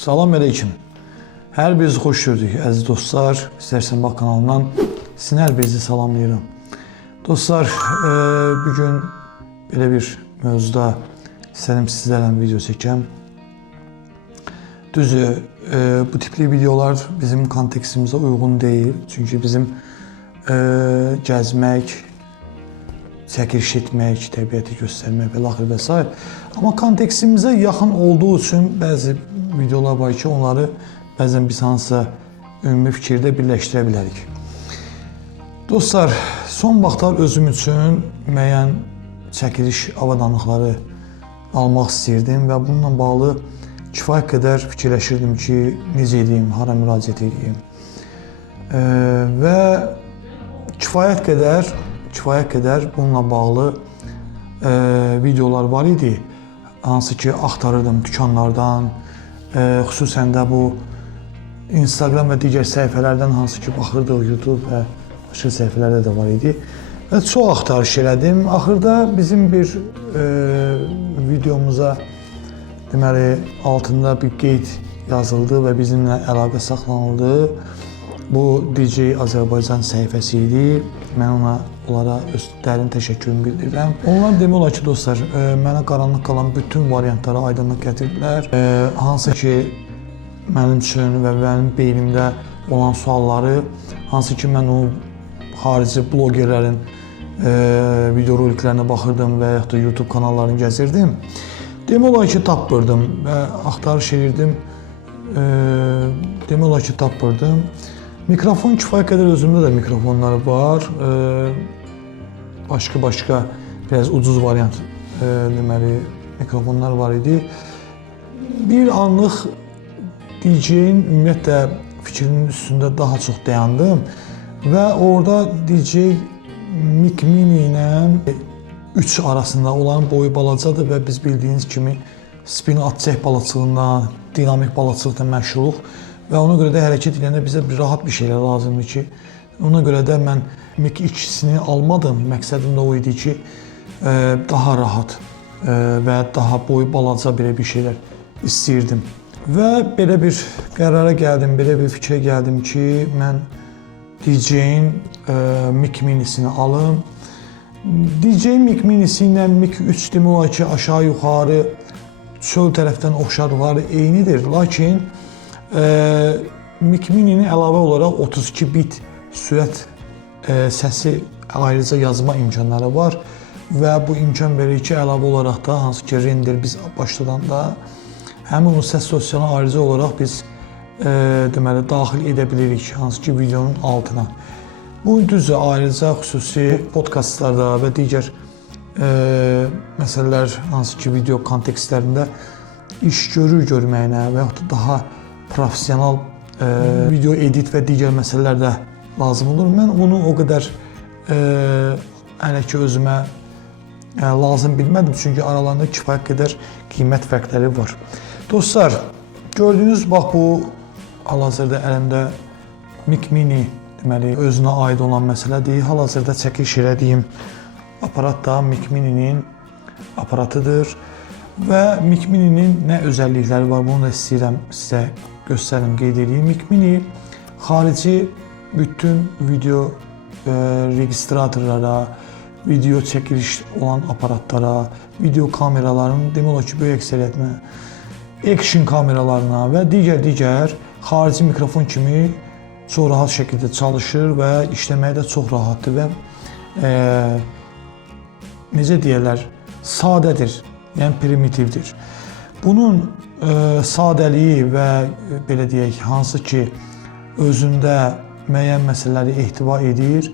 Salam aleyküm. Hər birinizi xoş gördük əziz dostlar. İstərsən bax kanalımdan sizin hər birinizi salamlayıram. Dostlar, bugün belə bir mövzuda istədim sizlərlə video çəkəm. Düzdür, bu tipli videolar bizim kontekstimizə uyğun deyil. Çünki bizim gəzmək, çəkiliş etmək, təbiəti göstərmək və s. Amma kontekstimizə yaxın olduğu üçün bəzi videolar var ki, onları bəzən biz hansısa ümumi fikirdə birləşdirə bilərik. Dostlar, son vaxtlar özüm üçün müəyyən çəkiliş avadanlıqları almaq istəyirdim və bununla bağlı kifayət qədər fikirləşirdim ki, necə edeyim, hara müraciət edeyim. Və kifayət qədər bununla bağlı videolar var idi. Hansı ki, axtarırdım dükanlardan, xüsusən də bu Instagram və digər səhifələrdən hansı ki, baxırdıq YouTube və başqa səhifələrdə də var idi. Və çox axtarış elədim. Axırda bizim bir videomuza deməli, altında bir qeyd yazıldı və bizimlə əlaqə saxlanıldı. Bu DJ Azərbaycan səhifəsi idi. Mən onlara öz dərin təşəkkürümü bildirirəm. Onlar demək olar ki, dostlar, mənə qaranlıq qalan bütün variantlara aydınlıq gətirdilər. Hansı ki, mənim üçün və mənim beynimdə olan sualları, hansı ki, mən o xarici blogerlərin videoroliklərinə baxırdım və yaxud da YouTube kanallarını gəzirdim. Demək olar ki, tapırdım və axtarış edirdim. Demək olar ki, tapırdım. Mikrofon kifayət qədər özümdə də mikrofonlar var. Başqa biraz ucuz variant deməli mikrofonlar var idi. Bir anlıq DJ-in ümumiyyətlə fikrinin üstündə daha çox dayandım və orada DJ Mic Mini ilə 3 arasında olan boyu balacadır və biz bildiyiniz kimi spin atçək balıqçılığından, dinamik balıqçılıqdan məşğuluq. Və ona görə də hərəkət edəndə bizə bir rahat bir şeylər lazımdır ki, ona görə də mən Mic ikisini almadım. Məqsədim də o idi ki, daha rahat və daha boyu balaca belə bir şeylər istəyirdim. Və belə bir qərara gəldim, belə bir fikrə gəldim ki, mən DJ-in Mic Minisini alım. DJ Mic Minisi ilə Mic 3 demək olar ki, aşağı-yuxarı çöl tərəfdən oxşarlıqları eynidir. Lakin Mic Mini-nin əlavə olaraq 32 bit sürət səsi ayrıca yazma imkanları var və bu imkan verir ki, əlavə olaraq da hansı ki, render biz başladanda həmin o səs dosyanı ayrıca olaraq biz deməli daxil edə bilirik hansı ki, videonun altına. Bu düzdür, ayrıca xüsusi podkastlarda və digər məsələlər hansı ki, video kontekstlərində iş görməyinə və yaxud da daha professional video edit və digər məsələlər də lazım olur. Mən onu o qədər hələ ki özümə lazım bilmədim, çünki aralarında kifayət qədər qiymət fərqləri var. Dostlar, gördüyünüz bax bu hal-hazırda əlimdə Mic Mini deməli özünə aid olan məsələdir. Hal-hazırda çəkiliş elədiyim aparat da Mic Mini-nin aparatıdır və Mic Mini-nin nə özəllikləri var, bunu da istəyirəm sizə göstərim, qeyd edeyim. Mic Mini xarici bütün video registratorlara, video çəkiliş olan aparatlara, video kameraların demək olar ki, böyük əksəriyyətinə, action kameralarına və digər xarici mikrofon kimi çox rahat şəkildə çalışır və işləməyi də çox rahatdır və necə deyərlər, sadədir, yəni primitivdir. Bunun sadəliyi və belə deyək, hansı ki, özündə müəyyən məsələləri ehtiva edir,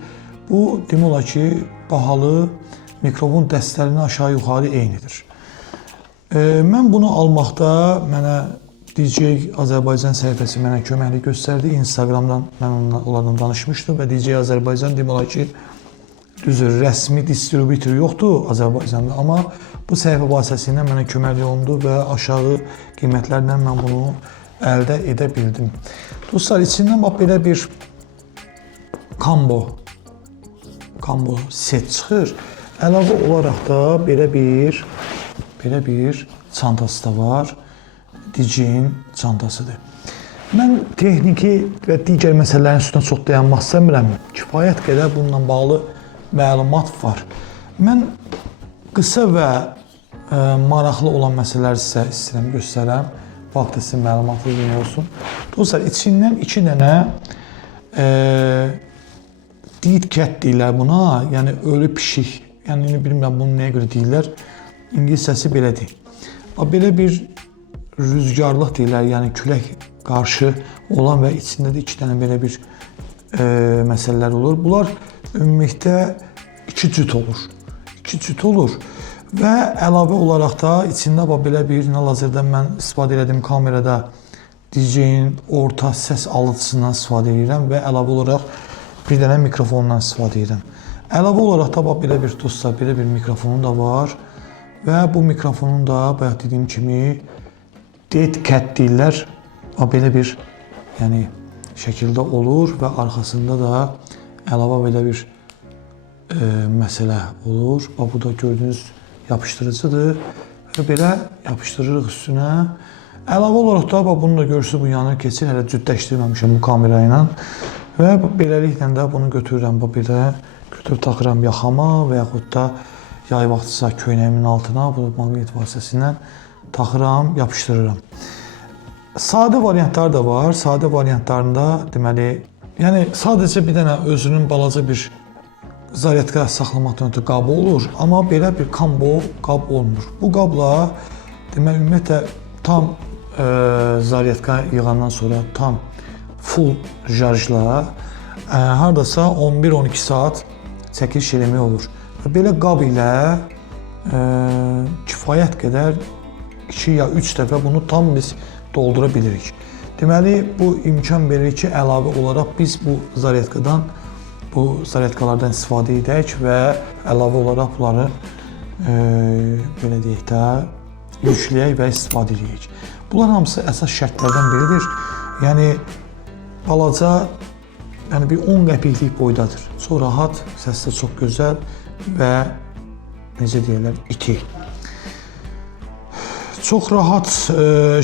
bu demək olar ki, bahalı mikrofon dəstlərinin aşağı-yuxarı eynidir. Mən bunu almaqda mənə DJ Azərbaycan səhifəsi mənə köməklik göstərdi. Instagramdan mən onlarla danışmışdım və DJ Azərbaycan demək olar ki, düzdür, rəsmi distributor yoxdur Azərbaycanda, amma bu səhifə vasitəsilə mənə köməklik olundu və aşağı qiymətlərlə mən bunu əldə edə bildim. Dostlar, içindən bax belə bir combo set çıxır. Əlavə olaraq da belə bir çantası da var. DJ-in çantasıdır. Mən texniki və digər məsələlərin üstünə çox dayanmaq istəmirəm. Kifayət qədər bununla bağlı məlumat var. Mən qısa və maraqlı olan məsələləri sizə istəyirəm göstərəm. Vaxt sizin məlumatlı dünya olsun. Dostlar, içindən 2 dənə dead cat deyirlər buna. Yəni ölü pişik. Yəni bilmirəm bunu nəyə görə deyirlər. İngiliscəsi belədir. Belə bir rüzgarlıq deyirlər, yəni külək qarşı olan və içində də 2 dənə belə bir məsələlər olur. Bunlar ümumilikdə 2 cüt olur. 2 cüt olur və əlavə olaraq da içində belə bir hal-hazırda mən istifadə etdiyim kamerada DJ-in orta səs alıcısından istifadə edirəm və əlavə olaraq bir dənə mikrofondan istifadə edirəm. Əlavə olaraq da belə bir dostlar, belə bir mikrofonum da var və bu mikrofonun da bayaq dediyim kimi dead cat deyirlər. Belə bir şəkildə olur və arxasında da əlavə belə bir məsələ olur. Bu da gördüyünüz yapışdırıcıdır və belə yapışdırırıq üstünə. Əlavə olaraq da bunu da görürsünüz, bu yanır keçir. Hələ cütləşdirməmişəm bu kamera ilə və beləliklə də bunu götürürəm. Belə götürüb taxıram yaxama və yaxud da yay vaxtısa köynəyimin altına bu maqnit vasitəsindən taxıram, yapışdırıram. Sadə variantlar da var. Sadə variantlarında deməli, sadəcə bir dənə özünün balaca bir zaryatka saxlamaqdan ötürü qabı olur, amma belə bir kombo qab olmur. Bu qabla deməli ümumiyyətlə tam zaryatka yığandan sonra tam full şarjla hardasa 11-12 saat çəkiliş eləmək olur. Belə qab ilə kifayət qədər 2 ya 3 dəfə bunu tam biz doldura bilirik. Deməli, bu imkan verir ki, əlavə olaraq biz bu zaryatkalardan istifadə edək və əlavə olaraq bunları belə deyək də yükləyək və istifadə edək. Bunlar hamısı əsas şərtlərdən biridir. Yəni, balaca, bir 10 qəpiklik boydadır. Çox rahat, səsi çox gözəl və necə deyirlər, iti. Çox rahat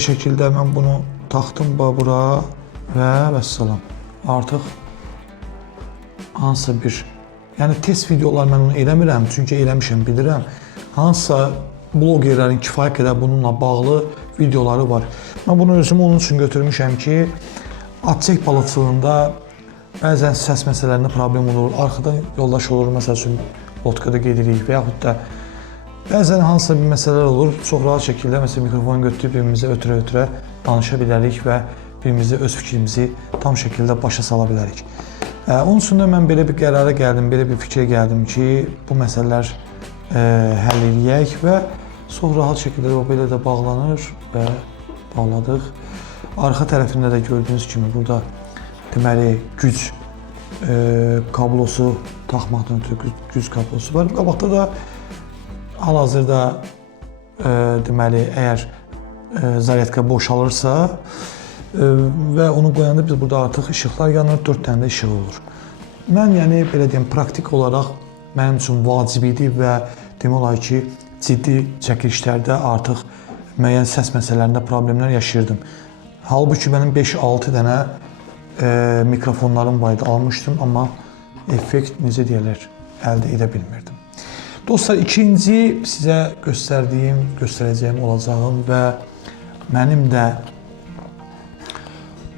şəkildə mən bunu taxdım bura və vəssalam. Artıq hansısa bir, test videolar mən onu eləmirəm, çünki eləmişəm, bilirəm. Hansısa blogerlərin kifayət qədər bununla bağlı videoları var. Mən bunu özümü onun üçün götürmüşəm ki, atçək balıqçılığında bəzən səs məsələlərində problem olur, arxadan yoldaş olur, məsəl üçün lotkada gedirik və yaxud da bəzən hansısa bir məsələlər olur, çox rahat şəkildə mikrofonu götürüb birimizə ötürə-ötürə danışa bilərik və birimizə öz fikrimizi tam şəkildə başa sala bilərik. Onun üçün də mən belə bir qərara gəldim, belə bir fikrə gəldim ki, bu məsələlər həll edək və çox rahat şəkildə belə də bağlanır və bağladıq. Arxa tərəfində də gördüyünüz kimi burada deməli güc kablosu taxmaqdan ötürü güc kablosu var. Qabaqda da hal-hazırda deməli, əgər zaryatka boşalırsa və onu qoyanda biz burada artıq işıqlar yanır, 4 dənə də işıq olur. Mən belə deyim, praktik olaraq mənim üçün vacib idi və demək olar ki, ciddi çəkilişlərdə artıq müəyyən səs məsələlərində problemlər yaşayırdım. Halbuki mənim 5-6 dənə mikrofonlarım var idi, almışdım, amma effekt necə deyirlər, əldə edə bilmirdim. Dostlar, ikinci sizə göstərəcəyim olacağım və mənim də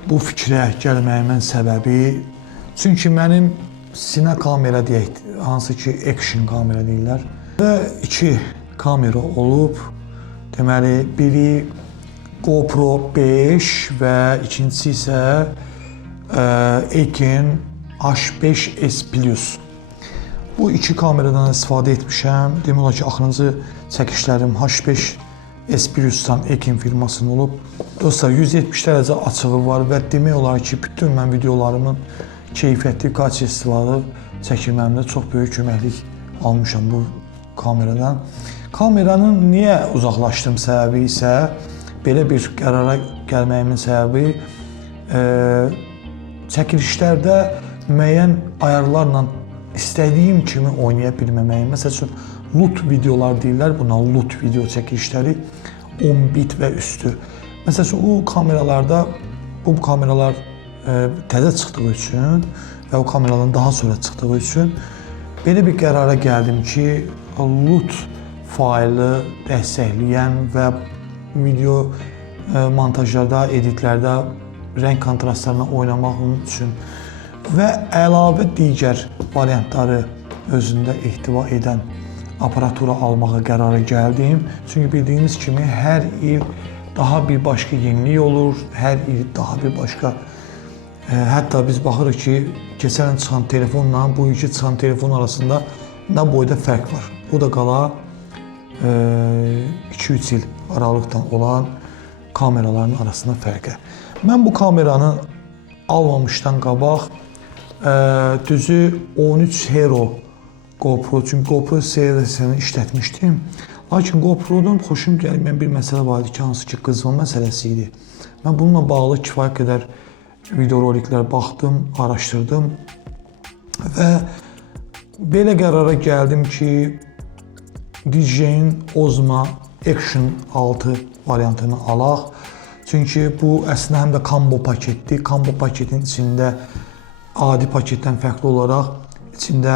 bu fikrə gəlməyimin səbəbi, çünki mənim sinə kamera deyək, hansı ki action kamera deyirlər və 2 kamera olub, deməli biri GoPro 5 və ikincisi isə Ekin H5S Plus. Bu 2 kameradan istifadə etmişəm. Demək olar ki, axırıncı çəkişlərim H5S Plus-dan Ekin firmasının olub. Dostlar, 170 dərəcə açığı var və demək olar ki, bütün mən videolarımın keyfiyyətli, kачественli çəkilməyimdə çox böyük köməklik almışam bu kameradan. Kameranın niyə uzaqlaşdığım səbəbi isə, belə bir qərara gəlməyimin səbəbi çəkilişlərdə müəyyən ayarlarla istədiyim kimi oynaya bilməməyim. Məsəl üçün, LUT videolar deyirlər, buna LUT video çəkilişləri 10 bit və üstü. Məsələn, o kameralarda bu kameralar təzə çıxdığı üçün və o kameraların daha sonra çıxdığı üçün belə bir qərara gəldim ki, LUT faylı dəstəkləyən və video montajlarda, editlərdə rəng kontrastlarına oynamaq üçün və əlavə digər variantları özündə ehtiva edən aparatura almağa qərara gəldim. Çünki bildiyiniz kimi hər il daha bir başqa yenilik olur, hər il daha bir başqa. Hətta biz baxırıq ki, keçən il çıxan telefonla bu ilki çıxan telefon arasında nə boyda fərq var. Bu da qala 2-3 il aralıqdan olan kameraların arasında fərqə. Mən bu kameranı almamışdan qabaq düzü 13 Hero GoPro, çünki GoPro serisini işlətmişdim. Lakin GoPro'dan xoşum gəlməyən bir məsələ var idi ki, hansı ki qızma məsələsi idi. Mən bununla bağlı kifayət qədər videoroliklər baxdım, araşdırdım və belə qərara gəldim ki, DJI Osmo Action 6 variantını alaq. Çünki bu əslində həm də combo paketdir. Combo paketin içində adi paketdən fərqli olaraq içində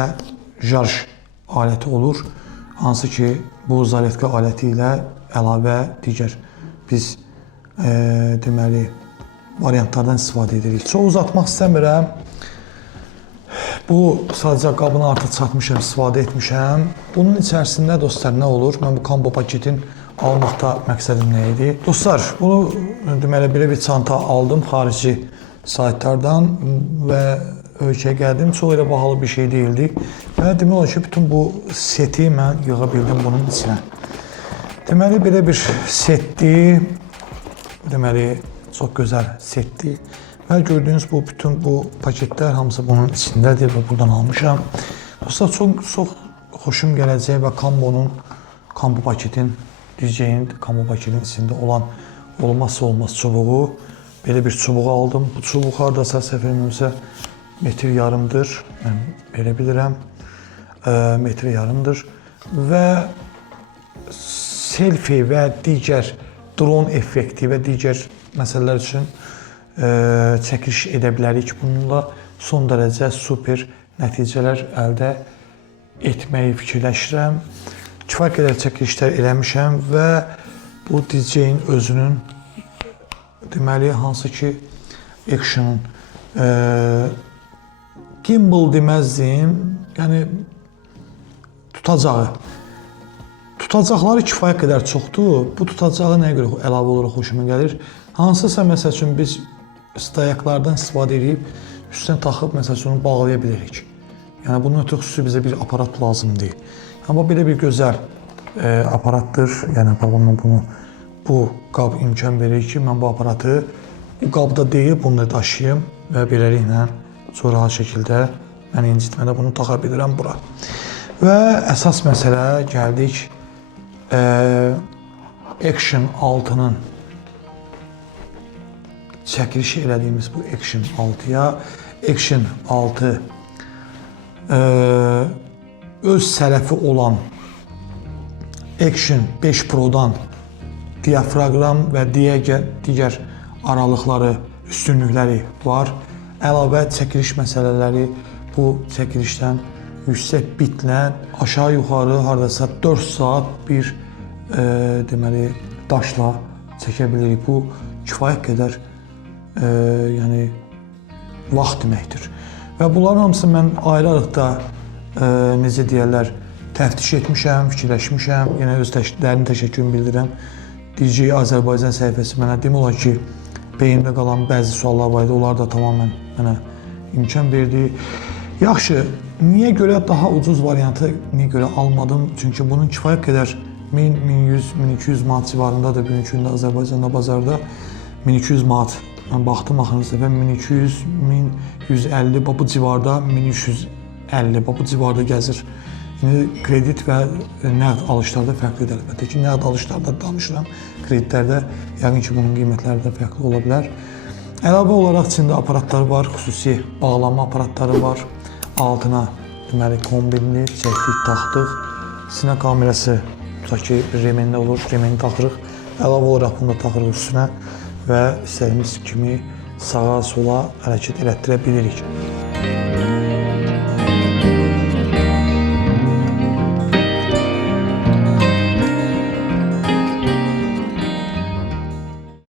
şarj aləti olur. Hansı ki, bu zaryadka aləti ilə əlavə digər biz deməli variantlardan istifadə edirik. Çox uzatmaq istəmirəm. Bu sadəcə qabını artıq çatmışam, istifadə etmişəm. Bunun içərisində dostlar nə olur? Mən bu combo paketin almaqda məqsədim nə idi? Dostlar, bunu deməli belə bir çanta aldım xarici saytlardan və ölkəyə gəldim. Çox elə bahalı bir şey deyildi. Və demək olar ki, bütün bu seti mən yığa bildim bunun içinə. Deməli, belə bir setdir. Deməli, çox gözəl setdir. Və gördüyünüz bu bütün bu paketlər hamısı bunun içindədir və buradan almışam. Dostlar, çox xoşum gələcək və combo paketin, DJI-nin combo paketin içində olan olmazsa olmaz çubuğu. Belə bir çubuğu aldım. Bu çubuq hardasa səhv etmirəmsə metr yarımdır. Mən belə bilirəm. Metr yarımdır. Və selfie və digər drone effekti və digər məsələlər üçün çəkiliş edə bilərik. Bununla son dərəcə super nəticələr əldə etməyi fikirləşirəm. Kifayət qədər çəkilişlər eləmişəm və bu DJI-nin özünün deməli hansı ki Action gimbal deməzdim, yəni tutacaqları kifayət qədər çoxdur. Bu tutacağı nəyə görə əlavə olaraq xoşuma gəlir? Hansısa məsəl üçün biz stayaklardan istifadə edib üstünə taxıb məsəl üçün bağlaya bilirik. Yəni bunun ötürü xüsusi bizə bir aparat lazım deyil. Amma belə bir gözəl aparatdır. Yəni bunu bu qab imkan verir ki, mən bu aparatı bu qabda deyil, bunu da daşıyım və beləliklə çox rahat şəkildə məni incitmədə bunu taxa bilirəm bura. Və əsas məsələ gəldik Action 6-nın çəkilişi elədiyimiz bu Action 6-ya. Action 6 öz sələfi olan Action 5 Pro-dan diafraqram və digər aralıqları, üstünlükləri var. Əlavə çəkiliş məsələləri bu çəkilişdən yüksək bitlə aşağı-yuxarı hardasa 4 saat bir deməli daşla çəkə bilirik. Bu kifayət qədər yəni vaxt deməkdir. Və bunların hamısını mən ayrı-ayrıqda necə deyərlər təftiş etmişəm, fikirləşmişəm. Yenə öz dərin təşəkkürümü bildirirəm. DJI Azərbaycan səhifəsi mənə demək olar ki, beynimdə qalan bəzi suallar var idi. Onlar da tamamən mənə imkan verdi. Yaxşı, niyə görə daha ucuz variantı niyə görə almadım? Çünki bunun kifayət qədər 1000, 1100, 1200 manat civarındadır bugünkü gündə Azərbaycanda bazarda. 1200 manat. Mən baxdım axırıncı dəfə 1200, 1150 bu civarda, 1350 bu civarda gəzir. İndi kredit və nəqd alışlarda fərqlidir əlbəttə ki, nəqd alışlarda danışıram. Kreditlərdə yəqin ki, bunun qiymətləri də fərqli ola bilər. Əlavə olaraq içində aparatlar var, xüsusi bağlama aparatları var. Altına deməli kombinli çəkdik, taxdıq. Sinə kamerası tutaq ki, remenli olur, remeni taxırıq Əlavə olaraq bunu da taxırıq üstünə və istədiyimiz kimi sağa, sola hərəkət elətdirə bilirik.